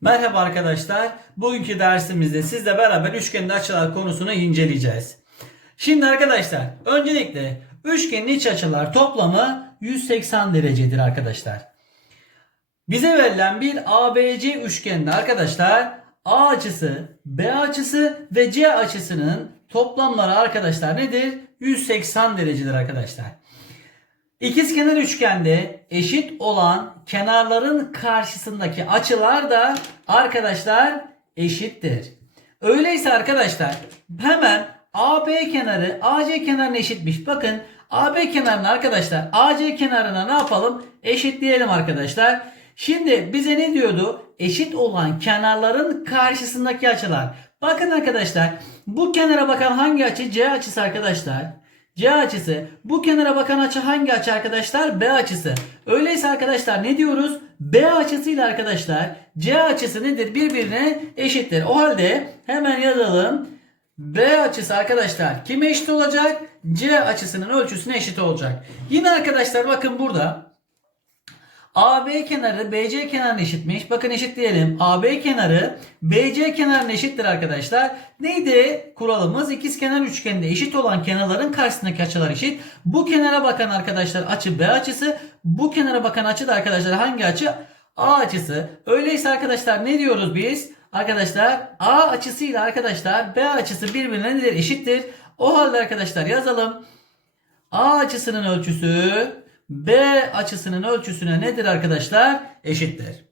Merhaba arkadaşlar. Bugünkü dersimizde sizle beraber üçgende açılar konusunu inceleyeceğiz. Şimdi arkadaşlar öncelikle üçgenin iç açılar toplamı 180 derecedir arkadaşlar. Bize verilen bir ABC üçgeninde arkadaşlar A açısı, B açısı ve C açısının toplamları arkadaşlar nedir? 180 derecedir arkadaşlar. İkizkenar üçgende eşit olan kenarların karşısındaki açılar da arkadaşlar eşittir. Öyleyse arkadaşlar hemen AB kenarı AC kenarına eşitmiş. Bakın AB kenarına arkadaşlar AC kenarına ne yapalım? Eşitleyelim arkadaşlar. Şimdi bize ne diyordu? Eşit olan kenarların karşısındaki açılar. Bakın arkadaşlar bu kenara bakan hangi açı? C açısı arkadaşlar. C açısı. Bu kenara bakan açı hangi açı arkadaşlar? B açısı. Öyleyse arkadaşlar ne diyoruz? B açısıyla arkadaşlar C açısı nedir? Birbirine eşittir. O halde hemen yazalım. B açısı arkadaşlar kime eşit olacak? C açısının ölçüsüne eşit olacak. Yine arkadaşlar bakın burada AB kenarı BC kenarına eşitmiş. Bakın eşitleyelim. AB kenarı BC kenarına eşittir arkadaşlar. Neydi kuralımız? İkizkenar üçgende eşit olan kenarların karşısındaki açılar eşit. Bu kenara bakan arkadaşlar açı B açısı. Bu kenara bakan açı da arkadaşlar hangi açı? A açısı. Öyleyse arkadaşlar ne diyoruz biz? Arkadaşlar A açısıyla arkadaşlar B açısı birbirine nedir? Eşittir. O halde arkadaşlar yazalım. A açısının ölçüsü B açısının ölçüsüne nedir arkadaşlar? Eşittir.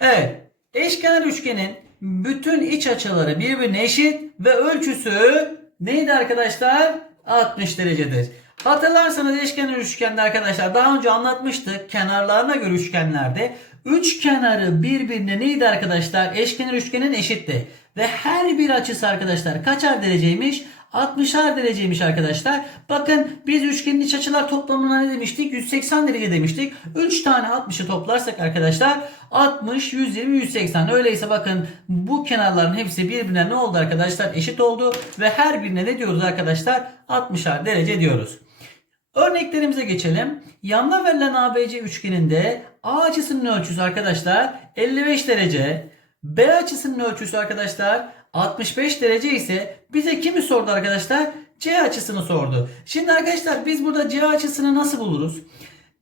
Evet. Eşkenar üçgenin bütün iç açıları birbirine eşit ve ölçüsü neydi arkadaşlar? 60 derecedir. Hatırlarsanız eşkenar üçgende arkadaşlar daha önce anlatmıştık. Kenarlarına göre üçgenlerde üç kenarı birbirine neydi arkadaşlar? Eşkenar üçgenin eşitti. Ve her bir açısı arkadaşlar kaçar dereceymiş? 60'ar dereceymiş arkadaşlar. Bakın biz üçgenin iç açılar toplamına ne demiştik? 180 derece demiştik. 3 tane 60'ı toplarsak arkadaşlar 60, 120, 180. Öyleyse bakın bu kenarların hepsi birbirine ne oldu arkadaşlar? Eşit oldu. Ve her birine ne diyoruz arkadaşlar? 60'ar derece diyoruz. Örneklerimize geçelim. Yanda verilen ABC üçgeninde A açısının ölçüsü arkadaşlar 55 derece. B açısının ölçüsü arkadaşlar 65 derece ise bize kimi sordu arkadaşlar? C açısını sordu. Şimdi arkadaşlar biz burada C açısını nasıl buluruz?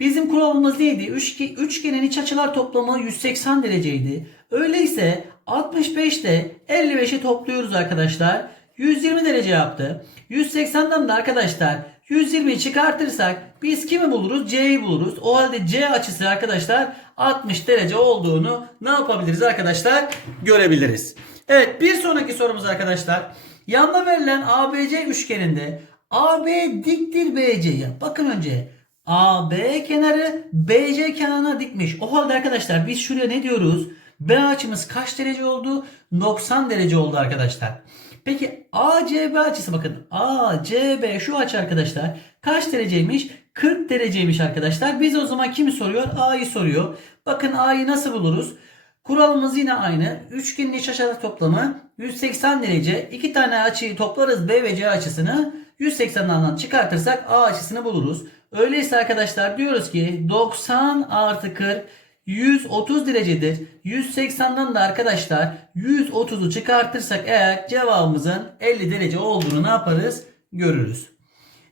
Bizim kuralımız neydi? Üçge, üçgenin iç açılar toplamı 180 dereceydi. Öyleyse 65 ile 55'i topluyoruz arkadaşlar. 120 derece yaptı. 180'den de arkadaşlar 120'yi çıkartırsak biz kimi buluruz? C'yi buluruz. O halde C açısı arkadaşlar 60 derece olduğunu ne yapabiliriz arkadaşlar? Görebiliriz. Evet bir sonraki sorumuz arkadaşlar. Yanda verilen ABC üçgeninde AB diktir BC'ye. Bakın önce AB kenarı BC kenarına dikmiş. O halde arkadaşlar biz şuraya ne diyoruz? B açımız kaç derece oldu? 90 derece oldu arkadaşlar. Peki ACB açısı bakın. ACB şu açı arkadaşlar kaç dereceymiş? 40 dereceymiş arkadaşlar. Biz o zaman kimi soruyor? A'yı soruyor. Bakın A'yı nasıl buluruz? Kuralımız yine aynı. Üçgenin iç açılar toplamı 180 derece. İki tane açıyı toplarız B ve C açısını. 180'den çıkartırsak A açısını buluruz. Öyleyse arkadaşlar diyoruz ki 90 artı 40 130 derecedir. 180'den de arkadaşlar 130'u çıkartırsak eğer cevabımızın 50 derece olduğunu ne yaparız? Görürüz.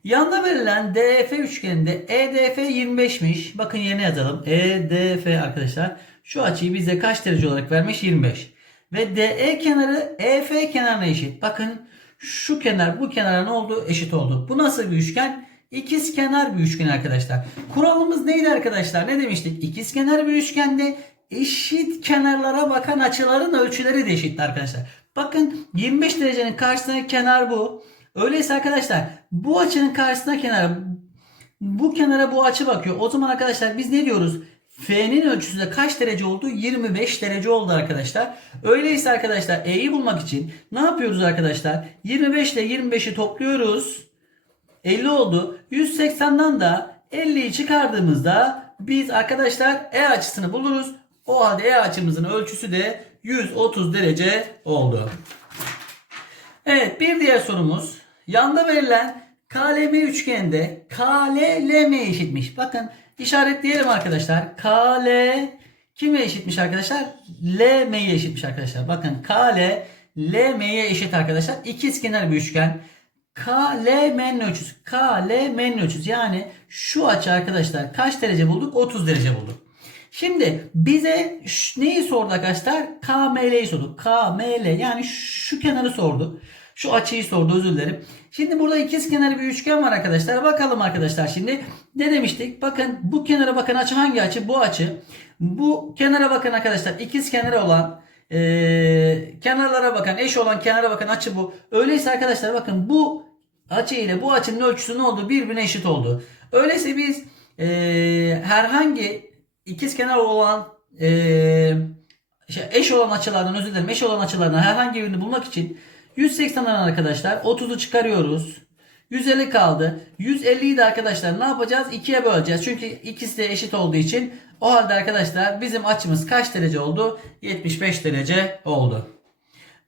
Yanda verilen DF üçgeninde EDF 25'miş. Bakın yerine yazalım. EDF arkadaşlar. Şu açıyı bize kaç derece olarak vermiş? 25. Ve DE kenarı EF kenarına eşit. Bakın şu kenar bu kenara ne oldu? Eşit oldu. Bu nasıl bir üçgen? İkiz kenar bir üçgen arkadaşlar. Kuralımız neydi arkadaşlar? Ne demiştik? İkiz kenar bir üçgende eşit kenarlara bakan açıların ölçüleri de eşitti arkadaşlar. Bakın 25 derecenin karşısındaki kenar bu. Öyleyse arkadaşlar bu açının karşısına kenar bu kenara bu açı bakıyor. O zaman arkadaşlar biz ne diyoruz? F'nin ölçüsü de kaç derece oldu? 25 derece oldu arkadaşlar. Öyleyse arkadaşlar E'yi bulmak için ne yapıyoruz arkadaşlar? 25 ile 25'i topluyoruz. 50 oldu. 180'den de 50'yi çıkardığımızda biz arkadaşlar E açısını buluruz. O halde E açımızın ölçüsü de 130 derece oldu. Evet bir diğer sorumuz. Yanda verilen KLM üçgeninde KLLM eşitmiş. Bakın işaretleyelim arkadaşlar. KL kime eşitmiş arkadaşlar? LM'ye eşitmiş arkadaşlar. Bakın KL LM'ye eşit arkadaşlar. İkizkenar bir üçgen. KLM'nin ölçüsü. KLM'nin ölçüsü. Yani şu açı arkadaşlar kaç derece bulduk? 30 derece bulduk. Şimdi bize neyi sordu arkadaşlar? KML'yi sordu. KML yani şu kenarı sordu. Şu açıyı sordu özür dilerim. Şimdi burada ikiz kenarı bir üçgen var arkadaşlar. Bakalım arkadaşlar şimdi ne demiştik? Bakın bu kenara bakın açı hangi açı? Bu açı. Bu kenara bakın arkadaşlar. ikiz kenarı olan eee, kenarlara bakan eş olan kenara bakın açı bu. Öyleyse arkadaşlar bakın bu açı ile bu açının ölçüsü ne oldu? Birbirine eşit oldu. Öyleyse biz eee, herhangi ikiz kenar olan eee, şey, eş olan açılardan özür dilerim eş olan açılardan herhangi birini bulmak için 180'den arkadaşlar 30'u çıkarıyoruz. 150 kaldı. 150'yi de arkadaşlar ne yapacağız? 2'ye böleceğiz. Çünkü ikisi de eşit olduğu için o halde arkadaşlar bizim açımız kaç derece oldu? 75 derece oldu.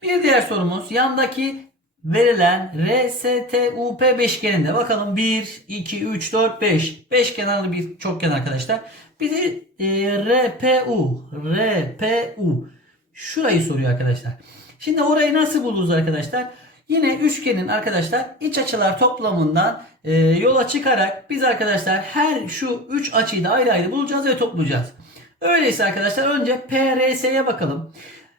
Bir diğer sorumuz yandaki verilen RSTUP beşgeninde bakalım 1, 2, 3, 4, 5 5 kenarlı bir çokgen arkadaşlar. Bize e, RPU RPU şurayı soruyor arkadaşlar. Şimdi orayı nasıl buluruz arkadaşlar? Yine üçgenin arkadaşlar iç açılar toplamından e, yola çıkarak biz arkadaşlar her şu 3 açıyı da ayrı ayrı bulacağız ve toplayacağız. Öyleyse arkadaşlar önce PRS'ye bakalım.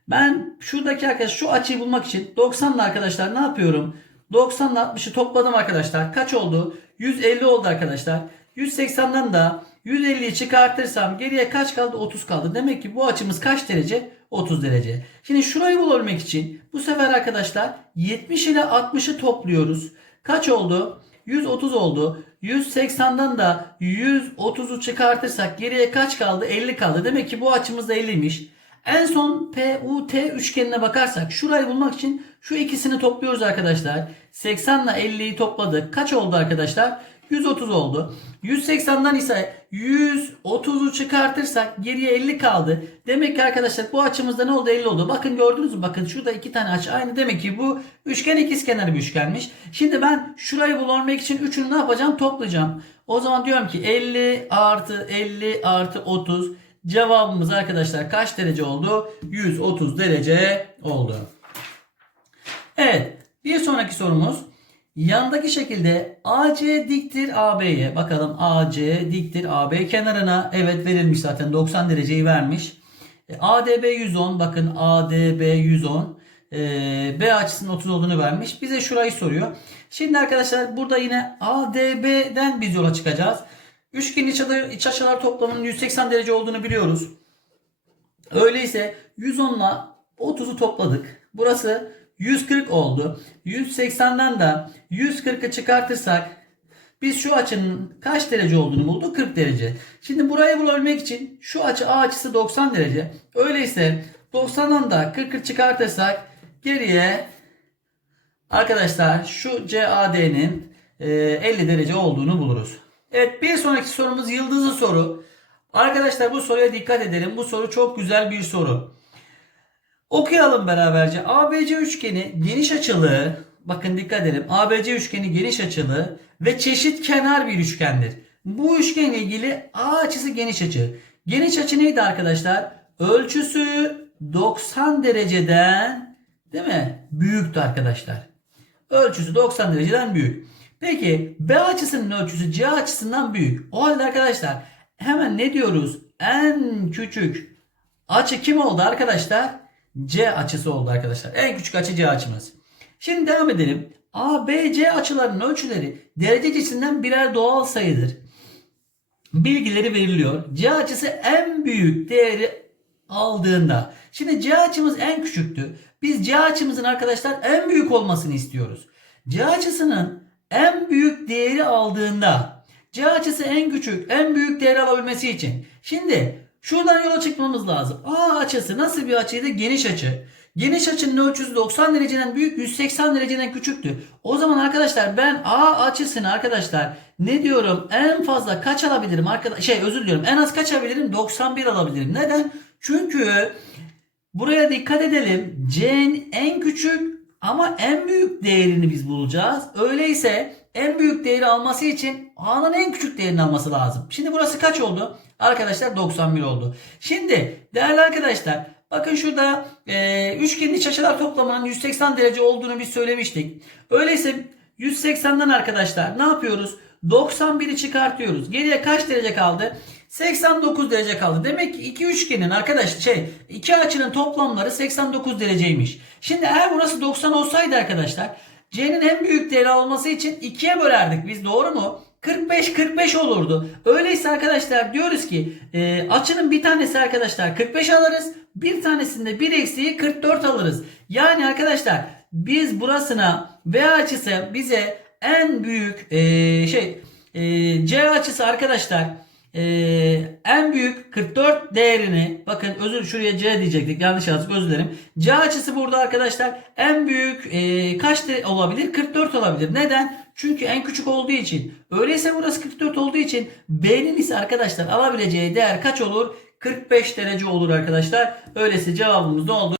Ben şuradaki arkadaş şu açıyı bulmak için 90 ile arkadaşlar ne yapıyorum? 90 ile 60'ı topladım arkadaşlar. Kaç oldu? 150 oldu arkadaşlar. 180'den da 150'yi çıkartırsam geriye kaç kaldı? 30 kaldı. Demek ki bu açımız kaç derece? 30 derece. Şimdi şurayı bulabilmek için bu sefer arkadaşlar 70 ile 60'ı topluyoruz. Kaç oldu? 130 oldu. 180'den da 130'u çıkartırsak geriye kaç kaldı? 50 kaldı. Demek ki bu açımız da 50'ymiş. En son PUT üçgenine bakarsak şurayı bulmak için şu ikisini topluyoruz arkadaşlar. 80 ile 50'yi topladık. Kaç oldu arkadaşlar? 130 oldu. 180'den ise 130'u çıkartırsak geriye 50 kaldı. Demek ki arkadaşlar bu açımızda ne oldu? 50 oldu. Bakın gördünüz mü? Bakın şurada iki tane açı aynı. Demek ki bu üçgen ikizkenar bir üçgenmiş. Şimdi ben şurayı bulabilmek için üçünü ne yapacağım? Toplayacağım. O zaman diyorum ki 50 artı 50 artı 30 Cevabımız arkadaşlar kaç derece oldu? 130 derece oldu. Evet. Bir sonraki sorumuz. Yandaki şekilde AC diktir AB'ye. Bakalım AC diktir AB kenarına. Evet verilmiş zaten 90 dereceyi vermiş. E, ADB 110. Bakın ADB 110. E, B açısının 30 olduğunu vermiş. Bize şurayı soruyor. Şimdi arkadaşlar burada yine ADB'den biz yola çıkacağız. Üçgen iç, açı- iç açılar toplamının 180 derece olduğunu biliyoruz. Öyleyse 110 ile 30'u topladık. Burası 140 oldu. 180'den de 140'ı çıkartırsak biz şu açının kaç derece olduğunu bulduk? 40 derece. Şimdi burayı bulabilmek için şu açı A açısı 90 derece. Öyleyse 90'dan da 40'ı çıkartırsak geriye arkadaşlar şu CAD'nin e, 50 derece olduğunu buluruz. Evet bir sonraki sorumuz yıldızlı soru. Arkadaşlar bu soruya dikkat edelim. Bu soru çok güzel bir soru. Okuyalım beraberce. ABC üçgeni geniş açılı. Bakın dikkat edelim. ABC üçgeni geniş açılı ve çeşit kenar bir üçgendir. Bu üçgenle ilgili A açısı geniş açı. Geniş açı neydi arkadaşlar? Ölçüsü 90 dereceden değil mi? Büyüktü arkadaşlar. Ölçüsü 90 dereceden büyük. Peki B açısının ölçüsü C açısından büyük. O halde arkadaşlar hemen ne diyoruz? En küçük açı kim oldu arkadaşlar? C açısı oldu arkadaşlar. En küçük açı C açımız. Şimdi devam edelim. A, B, C açılarının ölçüleri derece cinsinden birer doğal sayıdır. Bilgileri veriliyor. C açısı en büyük değeri aldığında. Şimdi C açımız en küçüktü. Biz C açımızın arkadaşlar en büyük olmasını istiyoruz. C açısının en büyük değeri aldığında C açısı en küçük, en büyük değeri alabilmesi için. Şimdi şuradan yola çıkmamız lazım. A açısı nasıl bir açıydı? Geniş açı. Geniş açının ölçüsü 90 dereceden büyük, 180 dereceden küçüktü. O zaman arkadaşlar ben A açısını arkadaşlar ne diyorum en fazla kaç alabilirim? Arkadaş şey özür diliyorum. En az kaç alabilirim? 91 alabilirim. Neden? Çünkü buraya dikkat edelim. C'nin en küçük ama en büyük değerini biz bulacağız. Öyleyse en büyük değeri alması için A'nın en küçük değerini alması lazım. Şimdi burası kaç oldu? Arkadaşlar 91 oldu. Şimdi değerli arkadaşlar bakın şurada e, üçgenin iç açılar toplamının 180 derece olduğunu biz söylemiştik. Öyleyse 180'den arkadaşlar ne yapıyoruz? 91'i çıkartıyoruz. Geriye kaç derece kaldı? 89 derece kaldı. Demek ki iki üçgenin arkadaş şey iki açının toplamları 89 dereceymiş. Şimdi eğer burası 90 olsaydı arkadaşlar C'nin en büyük değeri alması için 2'ye bölerdik biz doğru mu? 45 45 olurdu. Öyleyse arkadaşlar diyoruz ki e, açının bir tanesi arkadaşlar 45 alırız. Bir tanesinde bir eksiği 44 alırız. Yani arkadaşlar biz burasına V açısı bize en büyük e, şey e, C açısı arkadaşlar e, en büyük 44 değerini bakın özür şuraya C diyecektik yanlış yazdık özür dilerim. C açısı burada arkadaşlar en büyük e, kaç olabilir? 44 olabilir. Neden? Çünkü en küçük olduğu için. Öyleyse burası 44 olduğu için B'nin ise arkadaşlar alabileceği değer kaç olur? 45 derece olur arkadaşlar. Öyleyse cevabımız ne oldu?